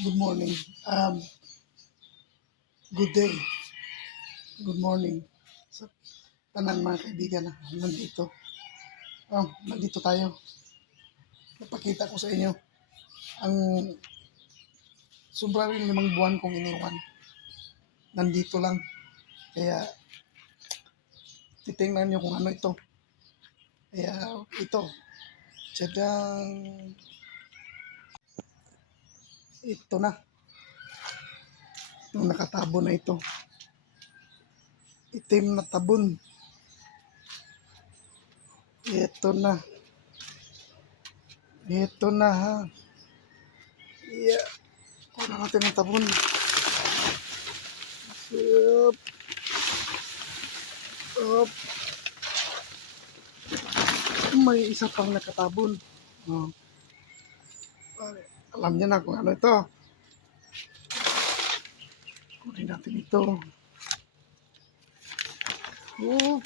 Good morning. Good day. Good morning. Sa tanan mga kaibigan na nandito. Nandito tayo. Napakita ko sa inyo ang sobra rin 5 buwan kong iniwan. Nandito lang. Kaya titingnan nyo kung ano ito. Kaya ito. Tiyadang ito na. Itong nakatabo na ito. Itim na tabon. Ito na. Ito na ha. Yeah. Kuha natin ang tabon. Up. Up. May isa pang nakatabon. Oh. Alam niyo na kung ano ito. Kunin natin ito. Oh.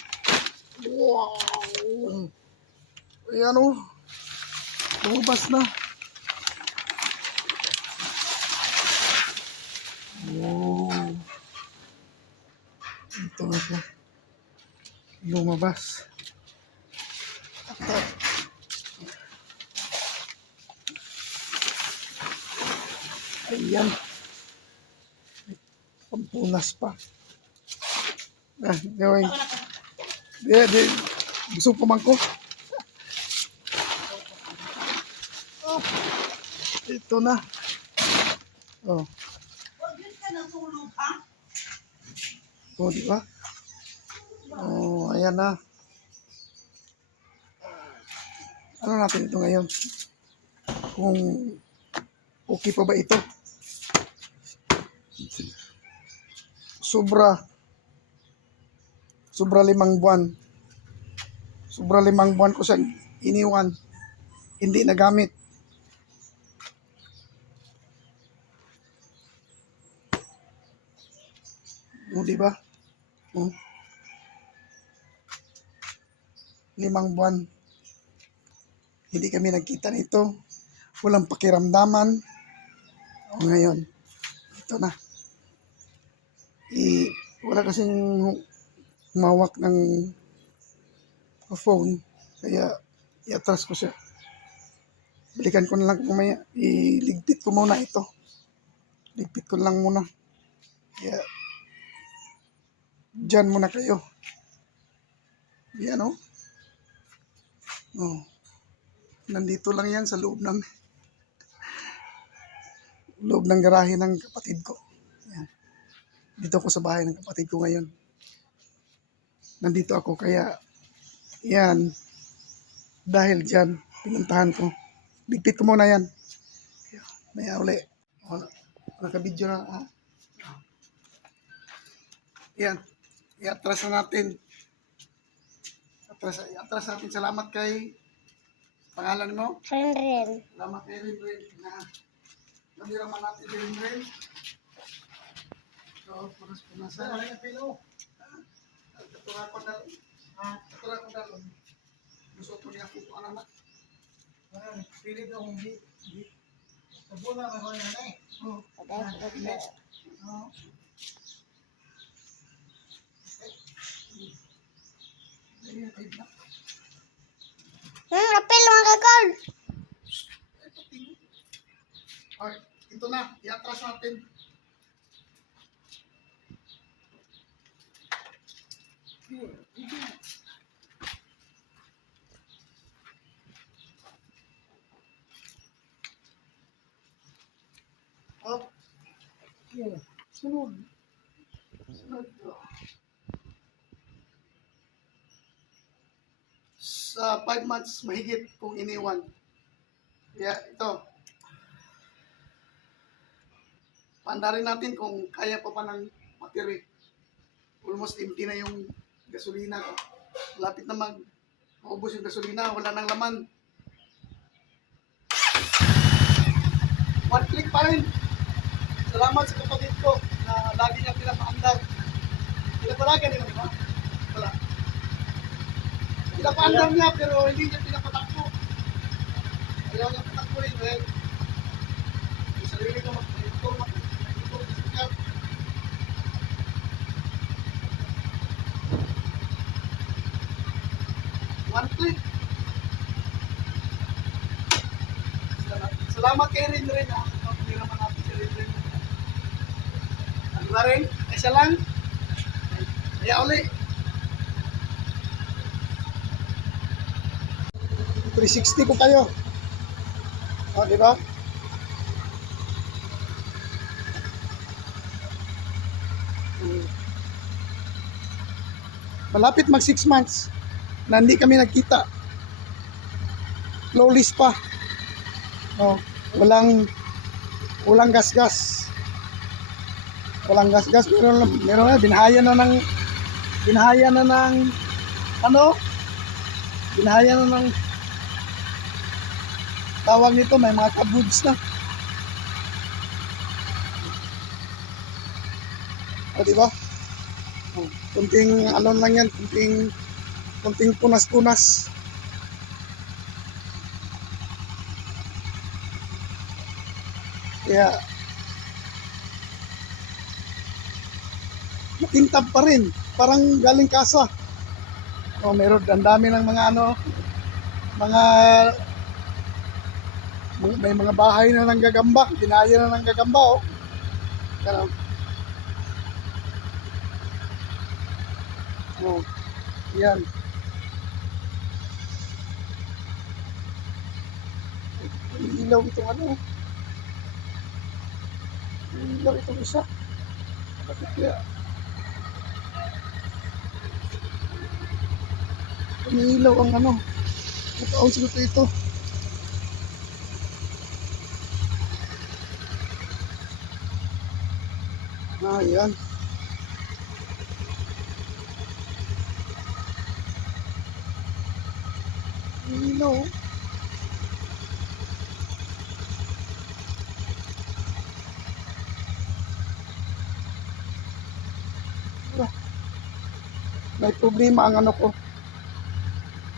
Wow. Ayan o. Lumabas na. Wow. Ito na siya. Lumabas. Ayan. Pampunas pa. Gawin. Gusto pa man ko. Oh, ito na. Oh. Oh, di ba? Oh, ayan na. Ano natin ito ngayon? Kung okay pa ba ito? Sobra 5 buwan. Sobra 5 buwan ko siya iniwan. Hindi nagamit. O, di ba? 5 buwan. Hindi kami nagkita nito. Walang pakiramdaman. O, ngayon, ito na. Wala kasing humawak ng phone. Kaya, i-atras ko siya. Balikan ko na lang kumaya. Iligpit ko muna ito. Ligpit ko lang muna. Kaya, dyan muna kayo. Yan o. Oh. Nandito lang yan sa loob ng garahe ng kapatid ko. Yan. Dito ako sa bahay ng kapatid ko ngayon. Nandito ako kaya yan. Dahil dyan, pinuntahan ko. Ligpit ko muna yan. Maya uli. Nakabidyo na. Ha? Yan. I-atras na natin. I-atras natin. Salamat kay pangalan mo? Ren. Salamat kay Ren. Namira man natin kay Ren. So, punas-punasan. Wala yung pilo. Katura ko dalo. Katura ko dalo. Gusto ko niya kung ano na. Pilit ako hindi. Tabula ka ko na eh. Oo. Apel mga kagol. Okay, ito na. I-atras natin. Up. Sunod. Sunod. Sa 5 months mahigit kung iniwan. Kaya ito. Pandarin natin kung kaya pa ng matiri. Almost empty na yung gasolina ko. Lapit na maubos yung gasolina. Wala nang laman. 1 click pa rin. Salamat sa kapatid ko na lagi niya pinapaandar. Pinapalagan nila, di ba? Wala. Pinapaandar niya pero hindi niya pinapatakbo. Ayaw niya patakbo rin. Sa sarili ko Salamat kay Rin ha. Hindi naman natin si Rin. Ano ba rin? Isa lang? Kaya uli. 360 po kayo. O, di ba? Malapit mag 6 months na hindi kami nagkita. Flawless pa. No, walang gas-gas. Walang gas-gas, meron na binahaya na ng ano? Binahaya na ng tawag nito, may mga kabuds na. O, di ba? Kunting ano lang yan, kunting punas-punas. Kaya matintab pa rin, parang galing kasa. O, meron, ang dami ng mga may mga bahay na nanggagamba, dinaya na nanggagamba, oh. Ganun. Oh, yan. Ilaw itong ano. Ilaw itong isa. Bakit kaya? Umiilaw ang ano. Nakaon siguro ito. Ah, yan. Umiilaw. May problema ang ano ko.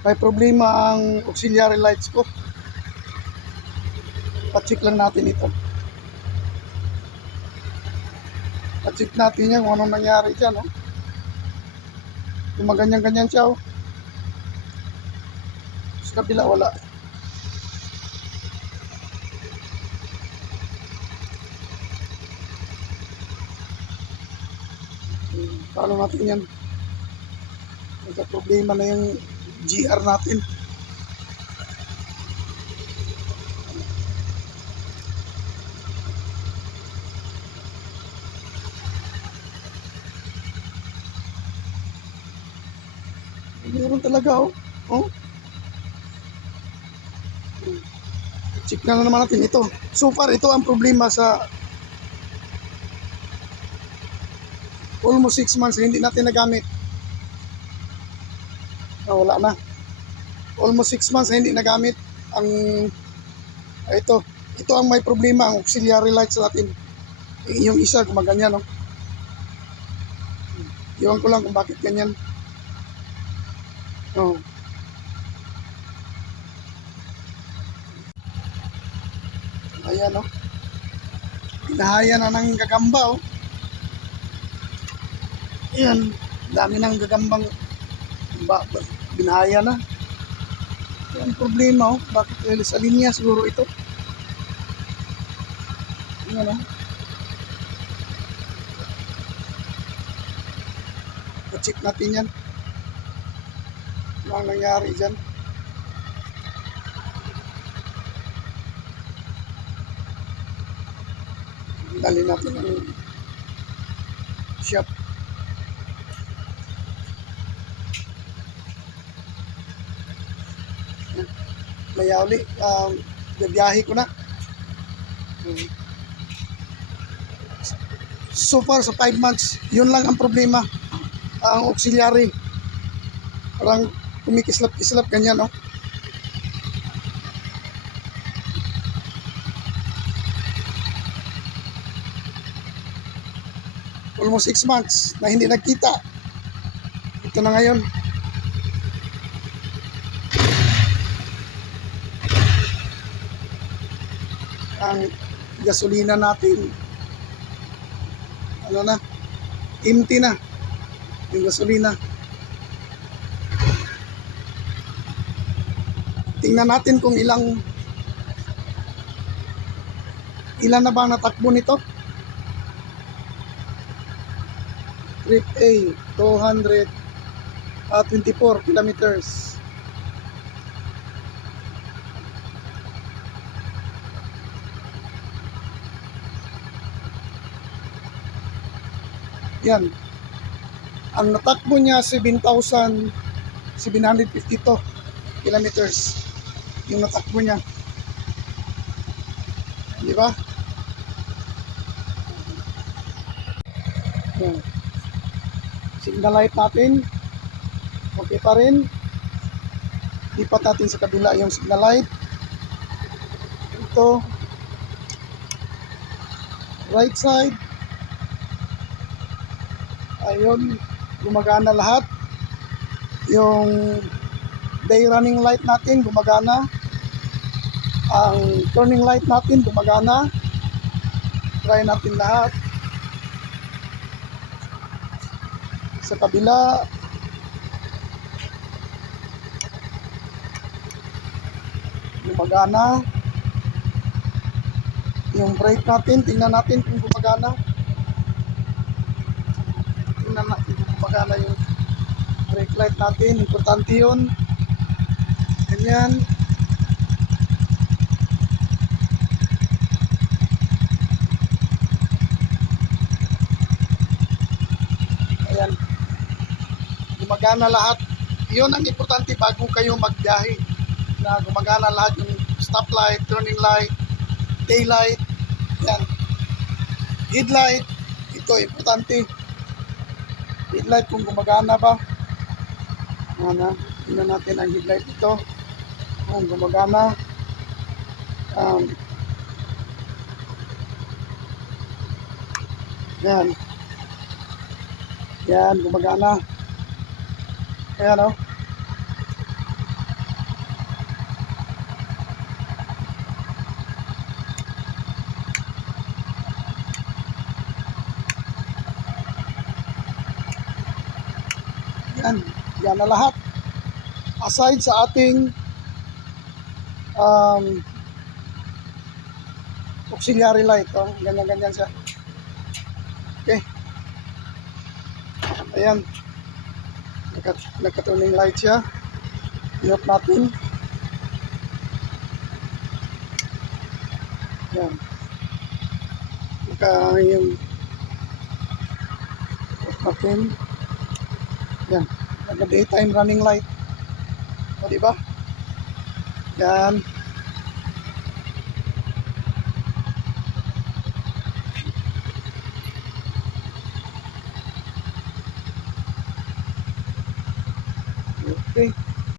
May problema ang auxiliary lights ko. Pa-check lang natin ito. Pa-check natin yan kung anong nangyari dyan, oh. Yung maganyan-ganyan siya, oh. Sa kabila, wala. Paano natin yan? May problema na yung GR natin. Meron talaga, oh. Oh. Check na naman natin ito. So far, ito ang problema sa almost 6 months hindi natin nagamit. Wala na. Almost 6 months hindi nagamit ang ito ang may problema, ang auxiliary lights natin. Yung isa gumaganyan, no. Iwan ko lang kung bakit ganyan. Oh. Ayan, no. Pinahaya na ng gagamba, oh. Ayan, dami ng gagambang binahaya na. Ang problema, oh, bakit sa linya siguro ito. Ayan, oh. Pa-check natin yan. Ano ang nangyari dyan. Dali natin ang shop. Maya uli, biyahe ko na. So far sa 5 months, yun lang ang problema. Ang auxiliary, parang kumikislap-kislap ganyan, no. Almost 6 months na hindi nagkita. Ito na ngayon. Ang gasolina natin, ano na, empty na yung gasolina. Tingnan natin kung ilang Ilan na ba ang natakbo nito? Trip A, 224 kilometers. Yan. Ang natakbo niya 7,752 kilometers. Yung natakbo niya. Di ba? Yan. Signal light natin. Okay pa rin. Lipat natin sa kabila yung signal light. Ito. Right side. Ayun. Gumagana lahat. Yung day running light natin gumagana. Ang turning light natin gumagana. Try natin lahat. Sa kabila. Gumagana. Yung brake natin, tingnan natin kung gumagana. Tingnan natin kung gumagana yung brake light natin. Importante yun. Ganyan. Ayan. Gumagana lahat. Yun ang importante bago kayo magbiyahe. Na gumagana lahat yung stoplight, turning light, daylight. Yan. Headlight. Ito, importante. Headlight kung gumagana ba. Ano, tingnan natin ang headlight ito. Kung gumagana. Yan. Yan, gumagana. Ayan o. Yan. Yan na lahat. Aside sa ating auxiliary light. Oh. Ganyan-ganyan siya. Okay. Ayan. Nagka-turning light siya. I-off natin. Ayan. Yung off natin. Ayan. Nagka-daytime running light. O, diba? Yan. Okay.